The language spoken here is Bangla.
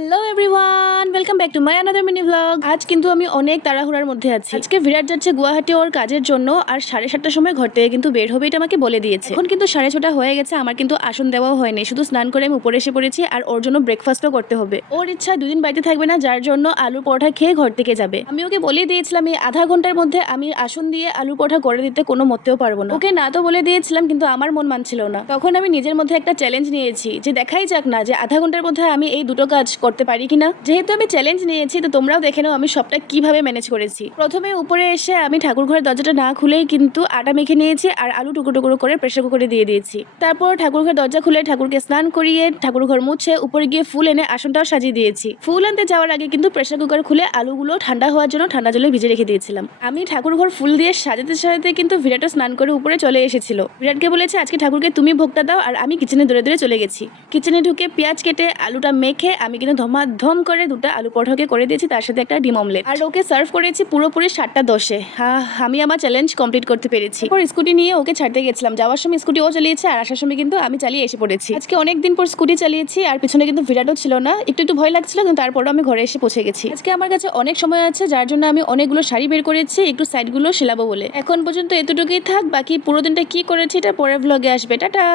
Hello everyone, welcome back to my another mini vlog. আজ কিন্তু আমি অনেক তাড়াহুড়ার মধ্যে আছি। আজকে বিরাট যাচ্ছে গুয়াহাটি ওর কাজের জন্য, আর 7:30টার সময় ঘর থেকে কিন্তু বের হবে, এটা আমাকে বলে দিয়েছে। এখন কিন্তু 6:30 হয়ে গেছে, আমার কিন্তু আসন দেওয়াও হয়নি, শুধু স্নান করে আমি উপরে এসে পড়েছি। আর ওর জন্য ব্রেকফাস্টও করতে হবে। ওর ইচ্ছা 2 দিন বাড়িতে থাকবে না, যার জন্য আলু পরোটা খেয়ে ঘর থেকে যাবে। আমি ওকে বলে দিয়েছিলাম এই আধা ঘন্টার মধ্যে আমি আসন দিয়ে আলু পরোটা করে দিতে কোনো মতেও পারবো না। ওকে না তো বলে দিয়েছিলাম, কিন্তু আমার মন মানছিল না। তখন আমি নিজের মধ্যে একটা চ্যালেঞ্জ নিয়েছি যে দেখাই যাক না যে আধা ঘন্টার মধ্যে আমি এই দুটো কাজ করতে পারি কিনা। যেহেতু আমি চ্যালেঞ্জ নিয়েছি, তো তোমরাও দেখে নাও আমি সবটা কিভাবে ম্যানেজ করেছি। প্রথমে উপরে এসে আমি ঠাকুর ঘরের দরজাটা না খুলেই কিন্তু আটা মেখে নিয়েছি আর আলু টুকরো টুকরো করে প্রেসার কুকারে দিয়ে দিয়েছি। তারপর ঠাকুর ঘরের দরজা খুলে ঠাকুরকে স্নান করিয়ে ঠাকুর ঘর মুছে উপরে গিয়ে ফুল এনে আসনটাও সাজিয়ে দিয়েছি। ফুল আনতে যাওয়ার আগে কিন্তু প্রেসার কুকার খুলে আলুগুলো ঠান্ডা হওয়ার জন্য ঠান্ডা জলে ভিজে রেখে দিয়েছিলাম। আমি ঠাকুর ঘর ফুল দিয়ে সাজাতে সাজাতে কিন্তু বিরাটও স্নান করে উপরে চলে এসেছিল। বিরাটকে বলেছে আজকে ঠাকুরকে তুমি ভোগটা দাও, আর আমি কিচেনে দৌড়ে দৌড়ে চলে গেছি। কিচেনে ঢুকে পেঁয়াজ কেটে আলুটা মেখে আমি কিন্তু ধমাধম করে দুটো আলু পরোটাকে করে দিয়েছি, তার সাথে একটা ডিম অমলেট। আর ওকে সার্ভ করেছি পুরোপুরি 7:10-এ। আমি আমার চ্যালেঞ্জ কমপ্লিট করতে পেরেছি। তারপর স্কুটি নিয়ে ওকে ছাড়তে গেছিলাম। যাওয়ার সময় স্কুটি ও চালিয়েছে আর আসার সময় কিন্তু আমি চালিয়ে এসে পড়েছি। আজকে অনেকদিন পর স্কুটি চালিয়েছি, আর পিছনে কিন্তু বিরাটও ছিল না। একটু একটু ভয় লাগছিল, কিন্তু তারপরও আমি ঘরে এসে পৌঁছে গেছি। আজকে আমার কাছে অনেক সময় আছে, যার জন্য আমি অনেকগুলো শাড়ি বের করেছি একটু সাইডগুলো সেলাবো বলে। এখন পর্যন্ত এতটুকুই থাক, বাকি পুরো দিনটা কি করেছি এটা পরের ভ্লগে আসবে। টাটা।